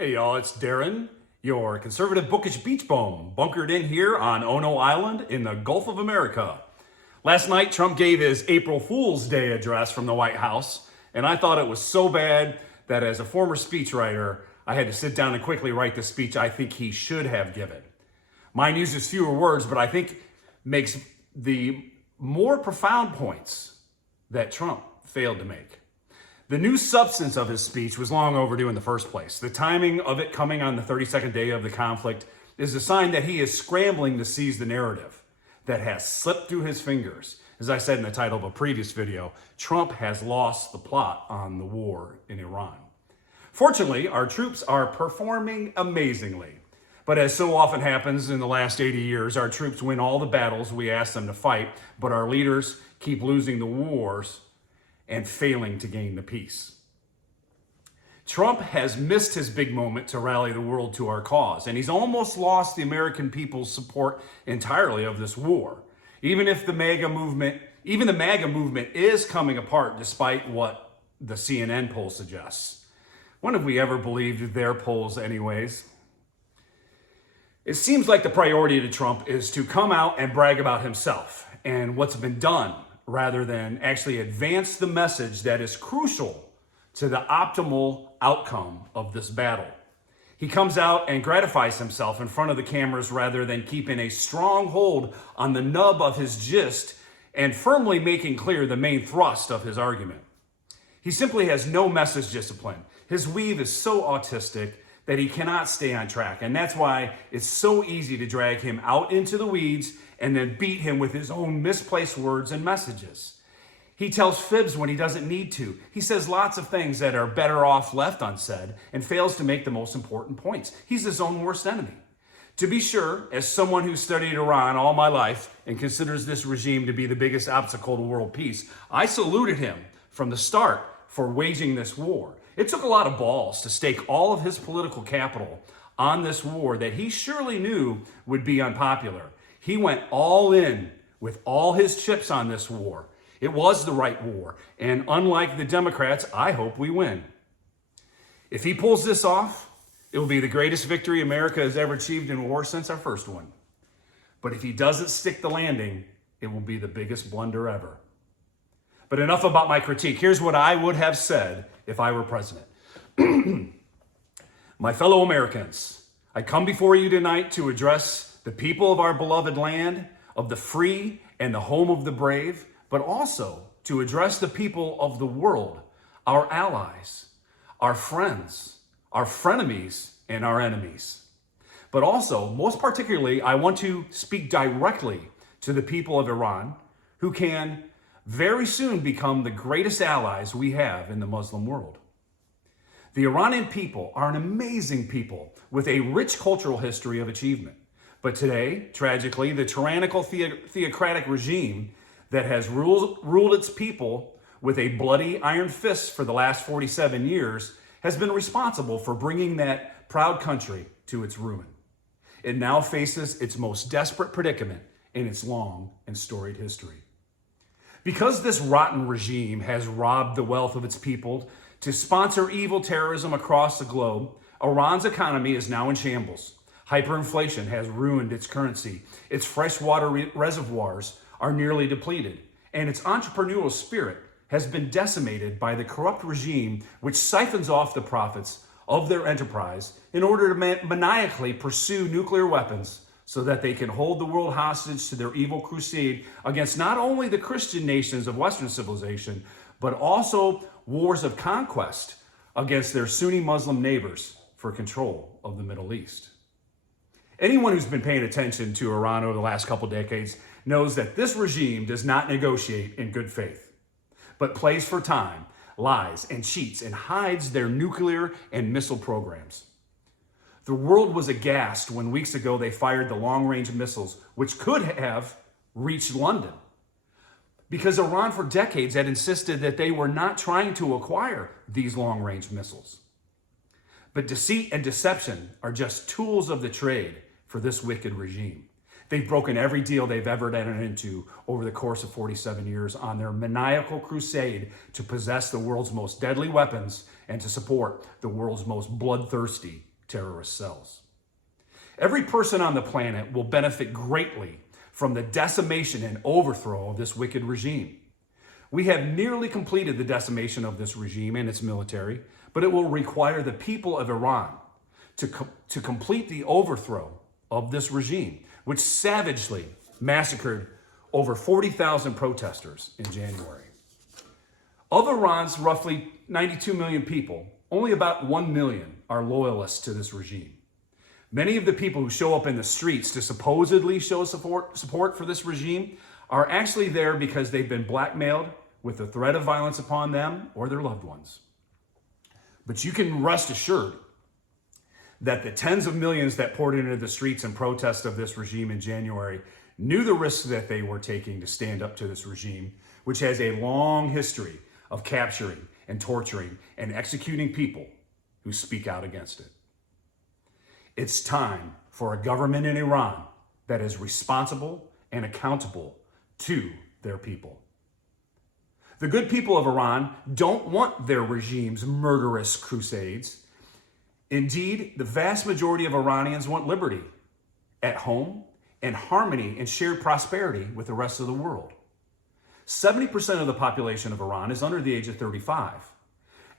Hey y'all, it's Darren, your conservative bookish beach bum, bunkered in here on Ono Island in the Gulf of America. Last night, Trump gave his April Fool's Day address from the White House, and I thought it was so bad that as a former speechwriter, I had to sit down and quickly write the speech I think he should have given. Mine uses fewer words, but I think makes the more profound points that Trump failed to make. The new substance of his speech was long overdue in the first place. The timing of it coming on the 32nd day of the conflict is a sign that he is scrambling to seize the narrative that has slipped through his fingers. As I said in the title of a previous video, Trump has lost the plot on the war in Iran. Fortunately, our troops are performing amazingly. But as so often happens in the last 80 years, our troops win all the battles we ask them to fight, but our leaders keep losing the wars and failing to gain the peace. Trump has missed his big moment to rally the world to our cause, and he's almost lost the American people's support entirely of this war. Even the MAGA movement is coming apart despite what the CNN poll suggests. When have we ever believed their polls anyways? It seems like the priority to Trump is to come out and brag about himself and what's been done, rather than actually advance the message that is crucial to the optimal outcome of this battle. He comes out and gratifies himself in front of the cameras rather than keeping a strong hold on the nub of his gist and firmly making clear the main thrust of his argument. He simply has no message discipline. His weave is so autistic that he cannot stay on track, and that's why it's so easy to drag him out into the weeds and then beat him with his own misplaced words and messages. He tells fibs when he doesn't need to. He says lots of things that are better off left unsaid and fails to make the most important points. He's his own worst enemy. To be sure, as someone who studied Iran all my life and considers this regime to be the biggest obstacle to world peace, I saluted him from the start for waging this war. It took a lot of balls to stake all of his political capital on this war that he surely knew would be unpopular. He went all in with all his chips on this war. It was the right war, and unlike the Democrats, I hope we win. If he pulls this off, it will be the greatest victory America has ever achieved in war since our first one. But if he doesn't stick the landing, it will be the biggest blunder ever. But enough about my critique. Here's what I would have said if I were president. My fellow Americans, I come before you tonight to address the people of our beloved land, of the free and the home of the brave, but also to address the people of the world, our allies, our friends, our frenemies, and our enemies. But also, most particularly, I want to speak directly to the people of Iran, who can very soon become the greatest allies we have in the Muslim world. The Iranian people are an amazing people with a rich cultural history of achievement. But today, tragically, the tyrannical theocratic regime that has ruled its people with a bloody iron fist for the last 47 years has been responsible for bringing that proud country to its ruin. It now faces its most desperate predicament in its long and storied history. Because this rotten regime has robbed the wealth of its people to sponsor evil terrorism across the globe, Iran's economy is now in shambles. Hyperinflation has ruined its currency. Its freshwater reservoirs are nearly depleted, and its entrepreneurial spirit has been decimated by the corrupt regime which siphons off the profits of their enterprise in order to maniacally pursue nuclear weapons so that they can hold the world hostage to their evil crusade against not only the Christian nations of Western civilization, but also wars of conquest against their Sunni Muslim neighbors for control of the Middle East. Anyone who's been paying attention to Iran over the last couple decades knows that this regime does not negotiate in good faith, but plays for time, lies, and cheats, and hides their nuclear and missile programs. The world was aghast when weeks ago they fired the long-range missiles, which could have reached London, because Iran for decades had insisted that they were not trying to acquire these long-range missiles. But deceit and deception are just tools of the trade for this wicked regime. They've broken every deal they've ever entered into over the course of 47 years on their maniacal crusade to possess the world's most deadly weapons and to support the world's most bloodthirsty terrorist cells. Every person on the planet will benefit greatly from the decimation and overthrow of this wicked regime. We have nearly completed the decimation of this regime and its military, but it will require the people of Iran to complete the overthrow of this regime, which savagely massacred over 40,000 protesters in January. Of Iran's roughly 92 million people, only about 1 million are loyalists to this regime. Many of the people who show up in the streets to supposedly show support for this regime are actually there because they've been blackmailed with the threat of violence upon them or their loved ones. But you can rest assured that the tens of millions that poured into the streets in protest of this regime in January knew the risks that they were taking to stand up to this regime, which has a long history of capturing and torturing and executing people who speak out against it. It's time for a government in Iran that is responsible and accountable to their people. The good people of Iran don't want their regime's murderous crusades. Indeed, the vast majority of Iranians want liberty at home and harmony and shared prosperity with the rest of the world. 70% of the population of Iran is under the age of 35,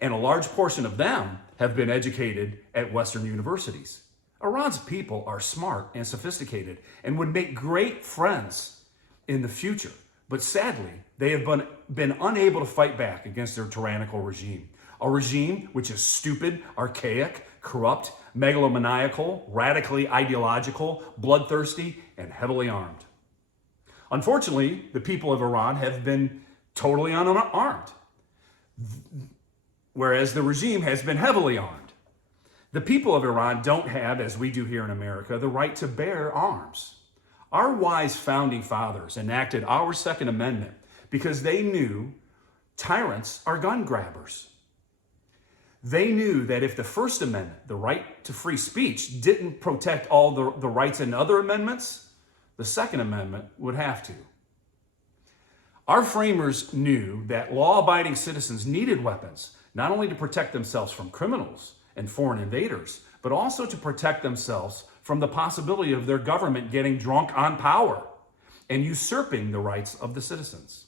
and a large portion of them have been educated at Western universities. Iran's people are smart and sophisticated and would make great friends in the future. But sadly, they have been unable to fight back against their tyrannical regime. A regime which is stupid, archaic, corrupt, megalomaniacal, radically ideological, bloodthirsty, and heavily armed. Unfortunately, the people of Iran have been totally unarmed, whereas the regime has been heavily armed. The people of Iran don't have, as we do here in America, the right to bear arms. Our wise founding fathers enacted our Second Amendment because they knew tyrants are gun grabbers. They knew that if the First Amendment, the right to free speech, didn't protect all the rights in other amendments, the Second Amendment would have to. Our framers knew that law-abiding citizens needed weapons, not only to protect themselves from criminals and foreign invaders, but also to protect themselves from the possibility of their government getting drunk on power and usurping the rights of the citizens.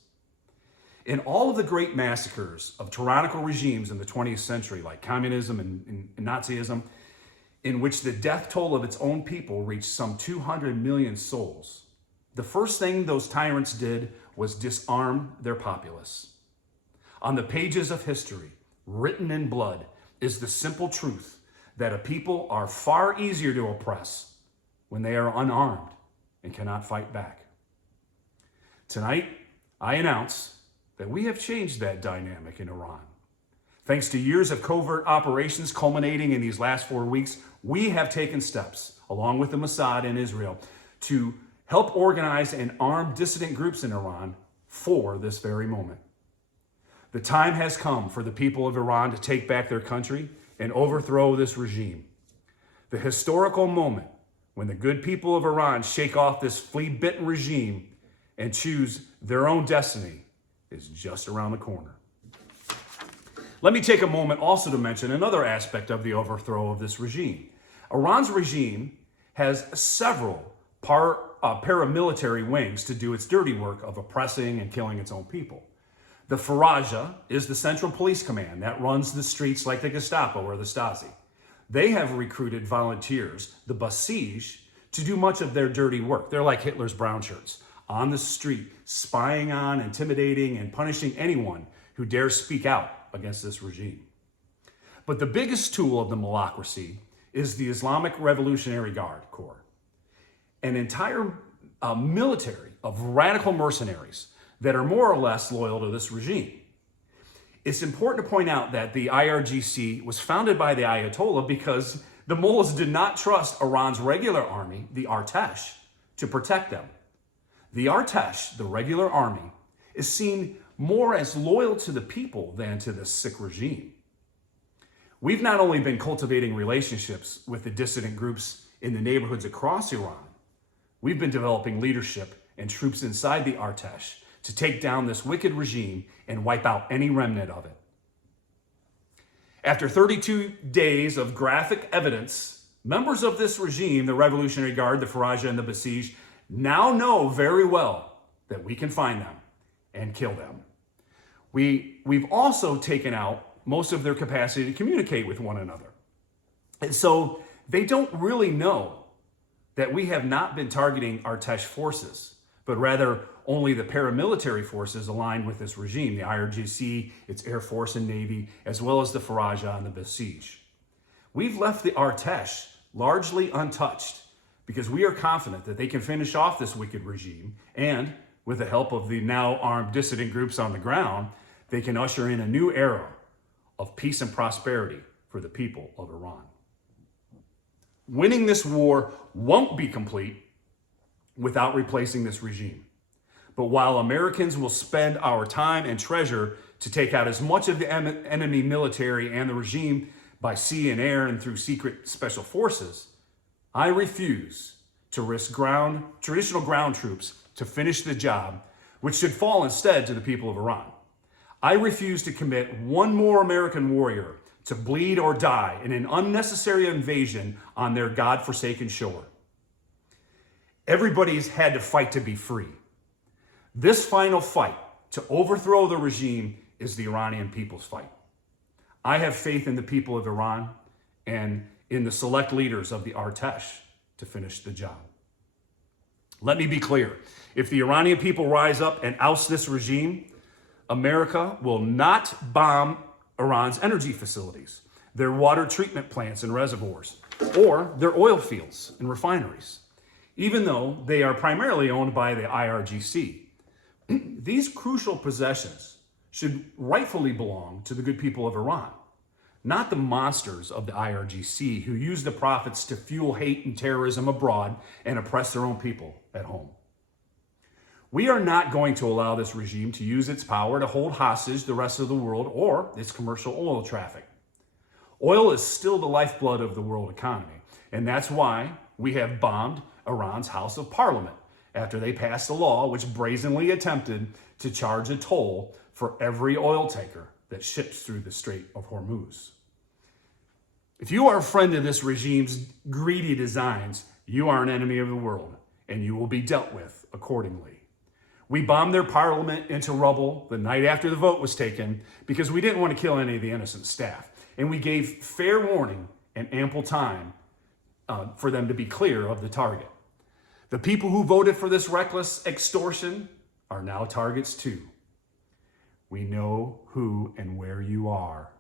In all of the great massacres of tyrannical regimes in the 20th century, like communism and Nazism, in which the death toll of its own people reached some 200 million souls, the first thing those tyrants did was disarm their populace. On the pages of history, written in blood, is the simple truth that a people are far easier to oppress when they are unarmed and cannot fight back. Tonight, I announce that we have changed that dynamic in Iran. Thanks to years of covert operations culminating in these last 4 weeks, we have taken steps, along with the Mossad in Israel, to help organize and arm dissident groups in Iran for this very moment. The time has come for the people of Iran to take back their country and overthrow this regime. The historical moment when the good people of Iran shake off this flea-bitten regime and choose their own destiny is just around the corner. Let me take a moment also to mention another aspect of the overthrow of this regime. Iran's regime has several paramilitary wings to do its dirty work of oppressing and killing its own people. The Faraja is the central police command that runs the streets like the Gestapo or the Stasi. They have recruited volunteers, the Basij, to do much of their dirty work. They're like Hitler's brown shirts, on the street, spying on, intimidating, and punishing anyone who dares speak out against this regime. But the biggest tool of the malacracy is the Islamic Revolutionary Guard Corps, an entire military of radical mercenaries that are more or less loyal to this regime. It's important to point out that the IRGC was founded by the Ayatollah because the mullahs did not trust Iran's regular army, the Artesh, to protect them. The Artesh, the regular army, is seen more as loyal to the people than to the sick regime. We've not only been cultivating relationships with the dissident groups in the neighborhoods across Iran, we've been developing leadership and troops inside the Artesh to take down this wicked regime and wipe out any remnant of it. After 32 days of graphic evidence, members of this regime, the Revolutionary Guard, the Faraja, and the Basij, now know very well that we can find them and kill them. We've also taken out most of their capacity to communicate with one another. And so they don't really know that we have not been targeting Artesh forces, but rather only the paramilitary forces aligned with this regime, the IRGC, its Air Force and Navy, as well as the Faraja and the Basij. We've left the Artesh largely untouched because we are confident that they can finish off this wicked regime, and with the help of the now armed dissident groups on the ground, they can usher in a new era of peace and prosperity for the people of Iran. Winning this war won't be complete without replacing this regime. But while Americans will spend our time and treasure to take out as much of the enemy military and the regime by sea and air and through secret special forces, I refuse to risk traditional ground troops to finish the job, which should fall instead to the people of Iran. I refuse to commit one more American warrior to bleed or die in an unnecessary invasion on their God-forsaken shore. Everybody's had to fight to be free. This final fight to overthrow the regime is the Iranian people's fight. I have faith in the people of Iran and in the select leaders of the Artesh to finish the job. Let me be clear. If the Iranian people rise up and oust this regime, America will not bomb Iran's energy facilities, their water treatment plants and reservoirs, or their oil fields and refineries, even though they are primarily owned by the IRGC. These crucial possessions should rightfully belong to the good people of Iran, not the monsters of the IRGC who use the profits to fuel hate and terrorism abroad and oppress their own people at home. We are not going to allow this regime to use its power to hold hostage the rest of the world or its commercial oil traffic. Oil is still the lifeblood of the world economy, and that's why we have bombed Iran's House of Parliament after they passed a law which brazenly attempted to charge a toll for every oil tanker that ships through the Strait of Hormuz. If you are a friend of this regime's greedy designs, you are an enemy of the world, and you will be dealt with accordingly. We bombed their parliament into rubble the night after the vote was taken because we didn't want to kill any of the innocent staff. And we gave fair warning and ample time for them to be clear of the target. The people who voted for this reckless extortion are now targets too. We know who and where you are.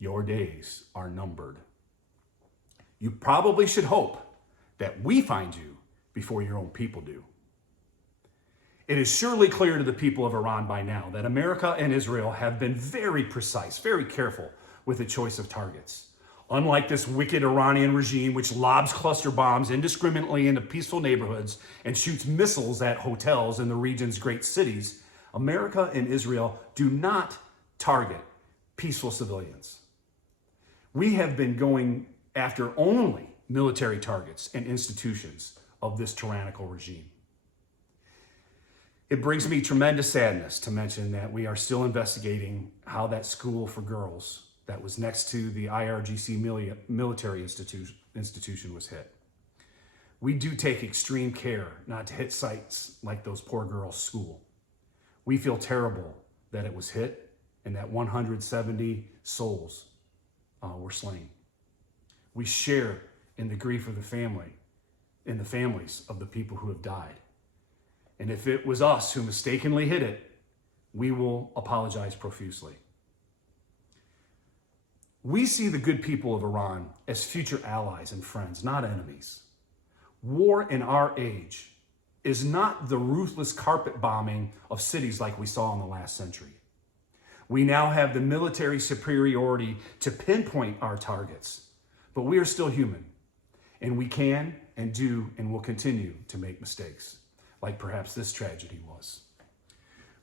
Your days are numbered. You probably should hope that we find you before your own people do. It is surely clear to the people of Iran by now that America and Israel have been very precise, very careful with the choice of targets. Unlike this wicked Iranian regime, which lobs cluster bombs indiscriminately into peaceful neighborhoods and shoots missiles at hotels in the region's great cities, America and Israel do not target peaceful civilians. We have been going after only military targets and institutions of this tyrannical regime. It brings me tremendous sadness to mention that we are still investigating how that school for girls that was next to the IRGC military institution was hit. We do take extreme care not to hit sites like those poor girls' school. We feel terrible that it was hit and that 170 souls were slain. We share in the grief of the family, in the families of the people who have died. And if it was us who mistakenly hit it, we will apologize profusely. We see the good people of Iran as future allies and friends, not enemies. War in our age is not the ruthless carpet bombing of cities like we saw in the last century. We now have the military superiority to pinpoint our targets, but we are still human, and we can and do and will continue to make mistakes, like perhaps this tragedy was.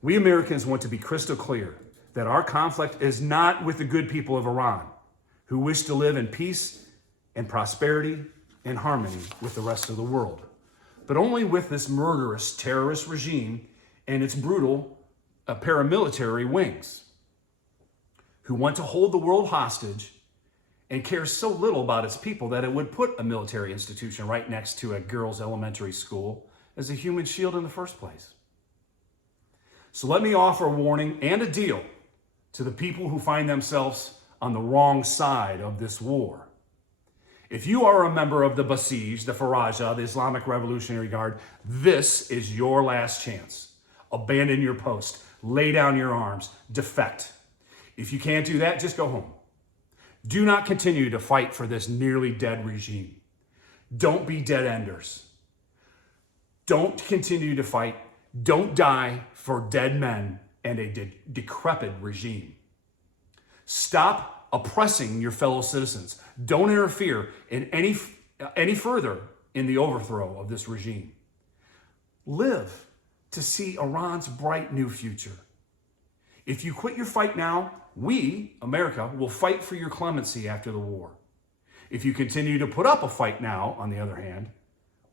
We Americans want to be crystal clear that our conflict is not with the good people of Iran, who wish to live in peace and prosperity and harmony with the rest of the world, but only with this murderous terrorist regime and its brutal paramilitary wings. who want to hold the world hostage and cares so little about its people that it would put a military institution right next to a girls' elementary school as a human shield in the first place. So let me offer a warning and a deal to the people who find themselves on the wrong side of this war. If you are a member of the Basij, the Faraja, the Islamic Revolutionary Guard, this is your last chance. Abandon your post, lay down your arms, defect. If you can't do that, just go home. Do not continue to fight for this nearly dead regime. Don't be dead enders. Don't continue to fight. Don't die for dead men and a decrepit regime. Stop oppressing your fellow citizens. Don't interfere in any further in the overthrow of this regime. Live to see Iran's bright new future. If you quit your fight now, we, America, will fight for your clemency after the war. If you continue to put up a fight now, on the other hand,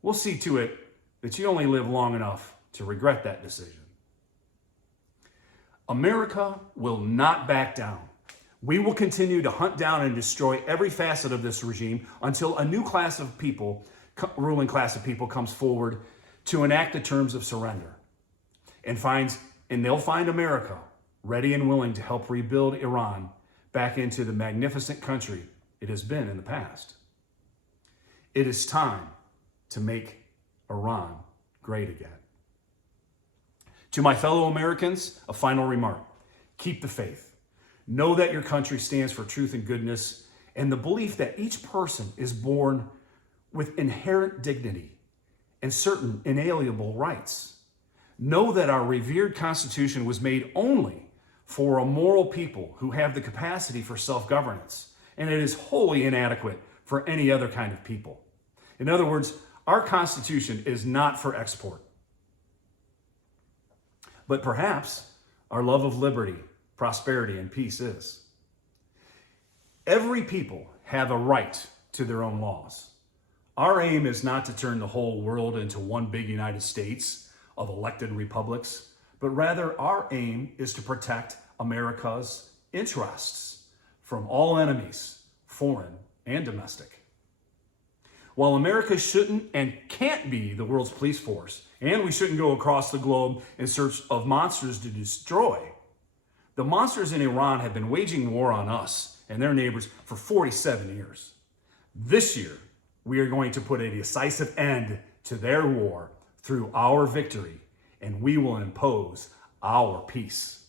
we'll see to it that you only live long enough to regret that decision. America will not back down. We will continue to hunt down and destroy every facet of this regime until a new class of people, ruling class of people, comes forward to enact the terms of surrender. And they'll find America ready and willing to help rebuild Iran back into the magnificent country it has been in the past. It is time to make Iran great again. To my fellow Americans, a final remark. Keep the faith. Know that your country stands for truth and goodness, and the belief that each person is born with inherent dignity and certain inalienable rights. Know that our revered Constitution was made only for a moral people who have the capacity for self-governance, and it is wholly inadequate for any other kind of people. In other words, our Constitution is not for export. But perhaps our love of liberty, prosperity, and peace is. Every people have a right to their own laws. Our aim is not to turn the whole world into one big United States of elected republics, but rather our aim is to protect America's interests from all enemies, foreign and domestic. While America shouldn't and can't be the world's police force, and we shouldn't go across the globe in search of monsters to destroy, the monsters in Iran have been waging war on us and their neighbors for 47 years. This year, we are going to put a decisive end to their war through our victory, and we will impose our peace.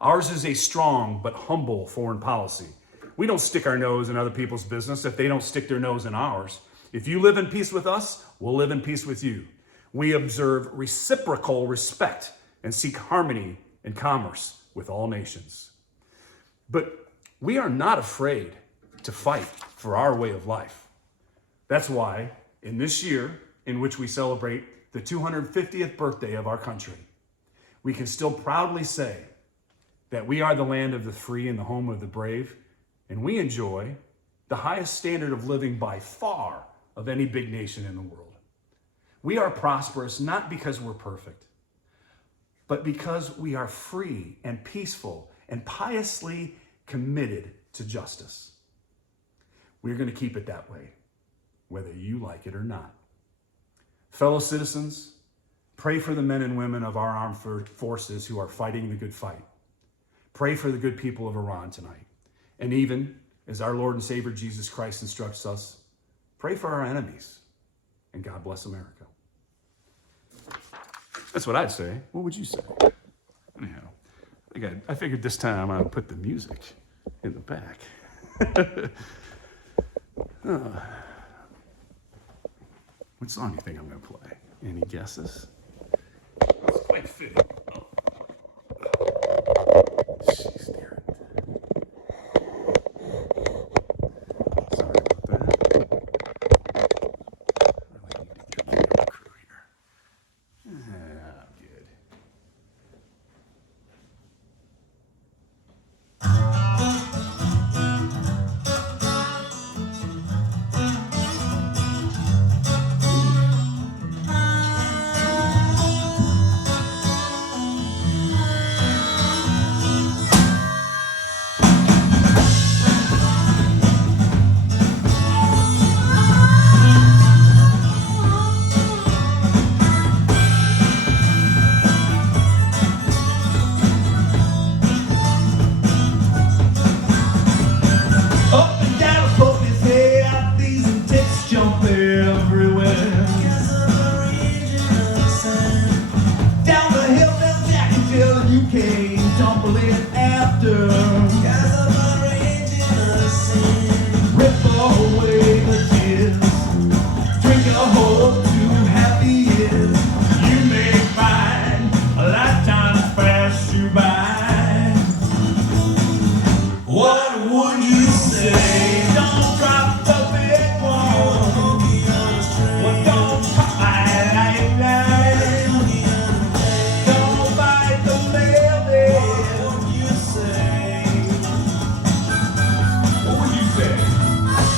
Ours is a strong but humble foreign policy. We don't stick our nose in other people's business if they don't stick their nose in ours. If you live in peace with us, we'll live in peace with you. We observe reciprocal respect and seek harmony and commerce with all nations. But we are not afraid to fight for our way of life. That's why in this year in which we celebrate the 250th birthday of our country, we can still proudly say that we are the land of the free and the home of the brave, and we enjoy the highest standard of living by far of any big nation in the world. We are prosperous not because we're perfect, but because we are free and peaceful and piously committed to justice. We're going to keep it that way, whether you like it or not. Fellow citizens, pray for the men and women of our armed forces who are fighting the good fight. Pray for the good people of Iran tonight. And even as our Lord and Savior Jesus Christ instructs us, pray for our enemies. And God bless America. That's what I'd say. What would you say? Anyhow, I figured this time I would put the music in the back. What song do you think I'm going to play? Any guesses? It's quite fitting.